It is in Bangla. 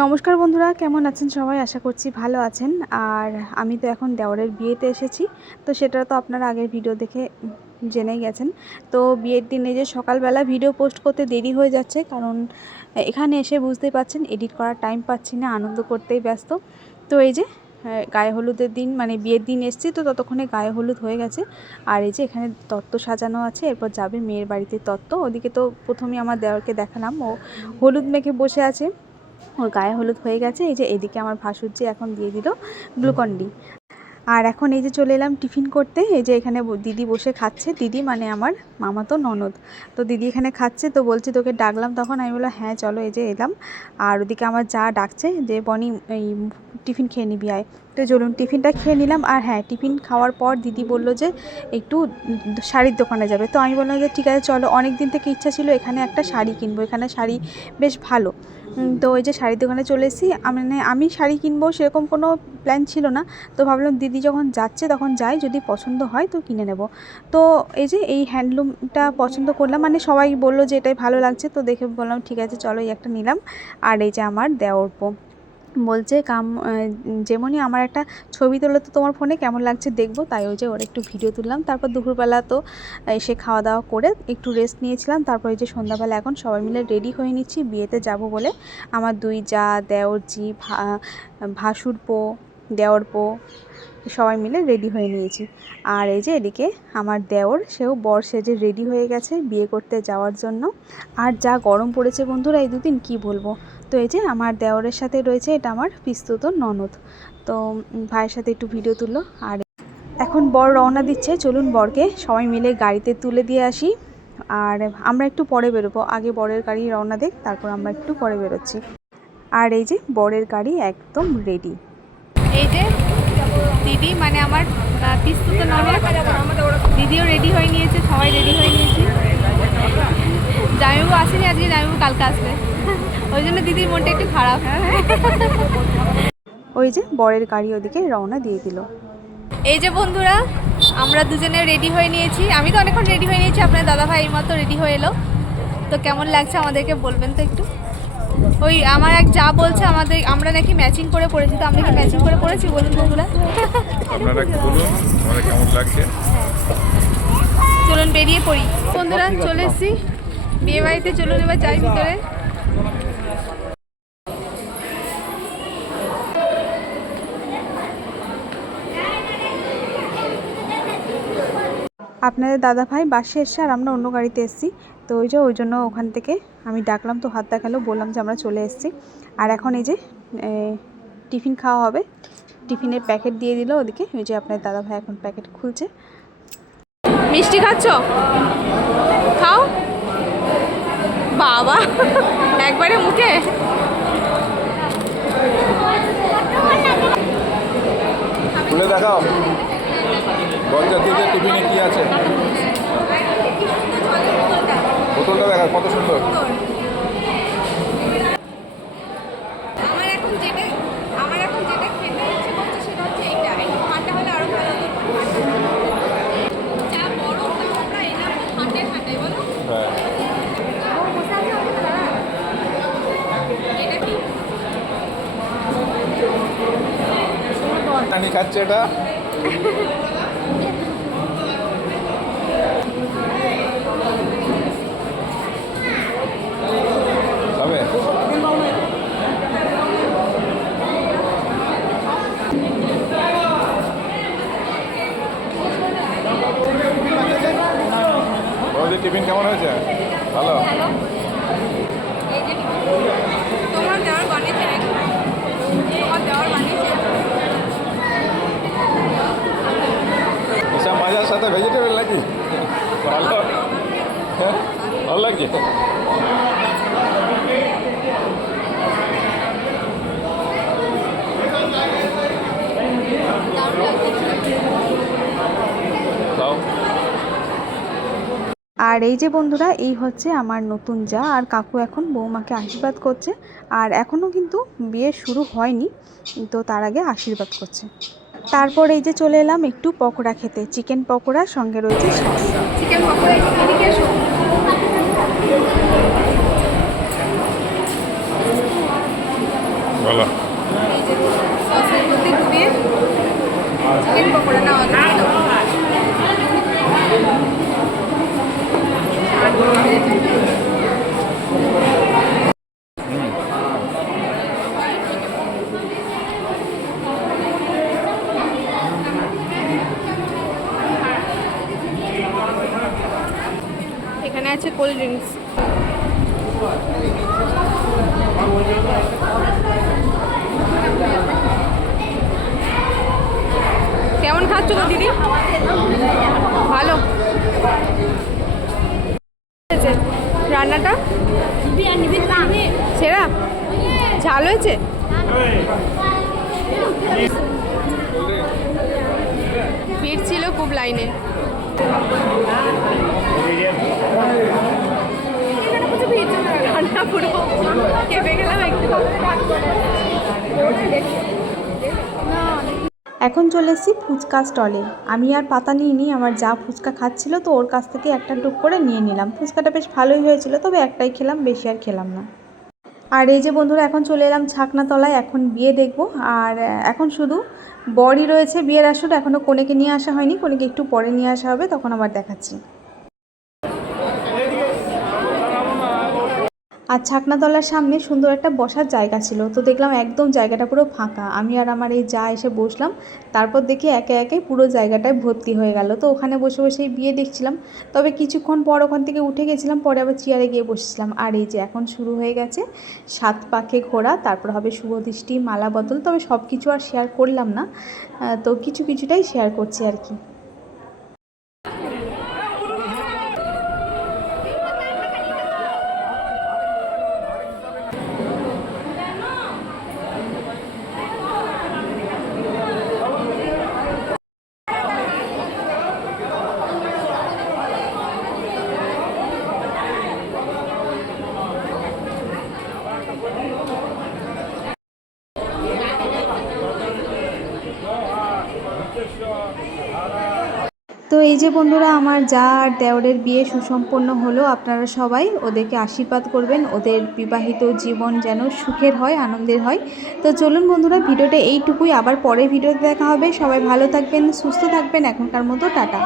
নমস্কার বন্ধুরা কেমন আছেন সবাই? আশা করছি ভালো আছেন। আর আমি তো এখন দেওয়ারের বিয়েতে এসেছি তো সেটা তো আপনারা আগের ভিডিও দেখে জেনেই গেছেন। তো বিয়ের দিনে যে সকালবেলা ভিডিও পোস্ট করতে দেরি হয়ে যাচ্ছে কারণ এখানে এসে বুঝতেই পাচ্ছেন এডিট করার টাইম পাচ্ছি না আনন্দ করতেই ব্যস্ত। তো এই যে হ্যাঁ, গায়ে হলুদের দিন মানে বিয়ের দিন এসছি তো ততক্ষণে গায়ে হলুদ হয়ে গেছে। আর এই যে এখানে তত্ত্ব সাজানো আছে এরপর যাবে মেয়ের বাড়িতে তত্ত্ব। ওদিকে তো প্রথমেই আমার দেওয়ারকে দেখালাম ও হলুদ মেখে বসে আছে। ওর গায়ে হলুদ হয়ে গেছে, এই যে এদিকে আমার ভাসুরজি এখন দিয়ে দিল গ্লুকন্ডি। আর এখন এই যে চলে এলাম টিফিন করতে, এই যে এখানে দিদি বসে খাচ্ছে। দিদি মানে আমার মামা তো ননদ। তো দিদি এখানে খাচ্ছে, তো বলছি তোকে ডাকলাম তখন। আমি বললাম হ্যাঁ চলো এই যে এলাম। আর ওদিকে আমার যা ডাকছে, যে বনি, এই টিফিন খেয়ে নিবি, আয়। তো চলুন, টিফিনটা খেয়ে নিলাম। আর হ্যাঁ টিফিন খাওয়ার পর দিদি বলল যে একটু শাড়ির দোকানে যাবে। তো আমি বললাম যে, ঠিক আছে, চলো। অনেক দিন থেকে ইচ্ছা ছিল এখানে একটা শাড়ি কিনবো। এখানে শাড়ি বেশ ভালো। তো ওই যে শাড়ির দোকানে চলে এসেছি। মানে আমি শাড়ি কিনবো সেরকম কোনো প্ল্যান ছিল না। তো ভাবলাম দিদি যখন যাচ্ছে তখন যাই, যদি পছন্দ হয় তো কিনে নেব। তো এই যে এই হ্যান্ডলুমটা পছন্দ করলাম। মানে সবাই বলল যে এটাই ভালো লাগছে, তো দেখে বললাম, ঠিক আছে, চলো এই একটা নিলাম। আর এই যে আমার দেওরপো বলছে, কাম যেমনই আমার একটা ছবি তোলো তো তোমার ফোনে, কেমন লাগছে দেখব। তাই ওই যে ওর একটু ভিডিও তুললাম। তারপর দুপুরবেলা তো এসে খাওয়া দাওয়া করে একটু রেস্ট নিয়েছিলাম। তারপর এই যে সন্ধ্যাবেলা এখন সবাই মিলে রেডি হয়ে নিচ্ছি, বিয়েতে যাব বলে। আমার দুই যা দেওরজি ভা ভাসুরপো দেওরপো সবাই মিলে রেডি হয়ে নিয়েছি। আর এই যে এদিকে আমার দেওর, সেও বর সেজে রেডি হয়ে গেছে বিয়ে করতে যাওয়ার জন্য। আর যা গরম পড়েছে বন্ধুরা, এই দুদিন কি বলব? তো এই যে আমার দেওরের সাথে রয়েছে এটা আমার পিস্তুত ননদ। তো ভাইয়ের সাথে একটু ভিডিও তুললো। আর এখন বর রওনা দিচ্ছে। চলুন বরকে সবাই মিলে গাড়িতে তুলে দিয়ে আসি। আর আমরা একটু পরে বেরোবো। আগে বরের গাড়ি রওনা দেখ, তারপর আমরা একটু পরে বেরোচ্ছি। আর এই যে বরের গাড়ি একদম রেডি এই যে দিদি মানে আমার পিস্তুত ননদ দিদিও রেডি হয়ে নিয়েছে সবাই রেডি হয়ে নিয়েছি। জামাইবাবু আসেনি আজকে জামাইবাবু কালকে আসবে। ওই জন্য দিদির মনটা একটু খারাপ। ওই যে বরের গাড়ি ওদিকে রওনা দিয়ে দিল। এই যে বন্ধুরা আমরা দুজনে রেডি হয়ে নিয়েছি। আমি তো অনেকক্ষণ রেডি হয়ে নিয়েছি আপনার দাদাভাই এইমাত্র রেডি হয়ে এলো। তো কেমন লাগছে আমাদেরকে বলবেন তো একটু? ওই আমার এক যা বলছে আমাদের আমরা নাকি ম্যাচিং করে পড়েছি তো আমরা কি ম্যাচিং করে পড়েছি বলুন বন্ধুরা? আপনারা কি বলুন আমাদের কেমন লাগছে? চলুন বেরিয়ে পড়ি। বন্ধুরা চলে এসেছি। বিয়ে বাড়িতে চলুন এবার যাই ভিতরে। আপনাদের দাদা ভাই বাসে এসছে আর আমরা অন্য গাড়িতে এসেছি। তো ওই যে ওই জন্য ওখান থেকে আমি ডাকলাম, তো হাত দেখাল বললাম যে আমরা চলে এসেছি। আর এখন এই যে টিফিন খাওয়া হবে। টিফিনের প্যাকেট দিয়ে দিল ওদিকে। ওই যে আপনার দাদা ভাই এখন প্যাকেট খুলছে। মিষ্টি খাচ্ছ? খাও। বাবা, একবারে মুখে। খুলে দেখাও। টিফিনে কি আছে? বোতলটা দেখা? কত সুন্দর? আমার এখন যেটা আমার এখন যেটা খেতে ইচ্ছে করছে সেটা হচ্ছে এইটা একটু ঠান্ডা হলে আরও ভালো হতো যা বড় আমরা এলাম তো ঠান্ডায় ঠান্ডায় বলো হ্যাঁ এটা কি আমি খাচ্ছে এটা বৌদি টিফিন কেমন হয়েছে? ভালো? মাজার সাথে ভেজিটেবল নাকি? ভালো। হ্যাঁ, ভালো লাগছে খাও আর এই যে বন্ধুরা এই হচ্ছে আমার নতুন যা। আর কাকু এখন বৌমাকে আশীর্বাদ করছে। আর এখনও কিন্তু বিয়ে শুরু হয়নি তো তার আগে আশীর্বাদ করছে। তারপর এই যে চলে এলাম একটু পকোড়া খেতে। চিকেন পকোড়া সঙ্গে রয়েছে চিকেন পকোড়া বলো। চিকেন এখানে আছে কোল্ড ড্রিঙ্কস ঝাল হয়েছে? ভিড় ছিল খুব লাইনে। এখন চলে এসেছি ফুচকা স্টলে। আমি আর পাতা নিইনি, আমার যা ফুচকা খাচ্ছিল তো ওর কাছ থেকে একটা টুক করে নিয়ে নিলাম। ফুচকাটা বেশ ভালোই হয়েছিল, তবে একটাই খেলাম, বেশি আর খেলাম না। আর এই যে বন্ধুরা, এখন চলে এলাম ছাকনাতলায়, এখন বিয়ে দেখব। আর এখন শুধু বরই রয়েছে বিয়ের আসর এখনও কনেকে নিয়ে আসা হয়নি, কনেকে একটু পরে নিয়ে আসা হবে, তখন আবার দেখাচ্ছি। আর ছাকনাতলার সামনে সুন্দর একটা বসার জায়গা ছিল। তো দেখলাম একদম জায়গাটা পুরো ফাঁকা। আমি আর আমার এই যা এসে বসলাম, তারপর দেখি একে একে পুরো জায়গাটায় ভর্তি হয়ে গেল। তো ওখানে বসে বসেই বিয়ে দেখছিলাম। তবে কিছুক্ষণ পর ওখান থেকে উঠে গেছিলাম, পরে আবার চেয়ারে গিয়ে বসেছিলাম। আর এই যে এখন শুরু হয়ে গেছে সাত পাকে ঘোরা, তারপর হবে শুভদৃষ্টি, মালা বদল। তবে সব কিছু আর শেয়ার করলাম না। তো কিছু কিছুটাই শেয়ার করছি আর কি তো এই যে বন্ধুরা, আমার যা আর দেওরের বিয়ে সুসম্পন্ন হলো, আপনারা সবাই ওদেরকে আশীর্বাদ করবেন। ওদের বিবাহিত জীবন যেন সুখের হয়, আনন্দের হয়। তো চলুন বন্ধুরা, ভিডিওটা এইটুকুই। আবার পরের ভিডিওতে দেখা হবে। সবাই ভালো থাকবেন, সুস্থ থাকবেন। এখনকার মতো টাটা।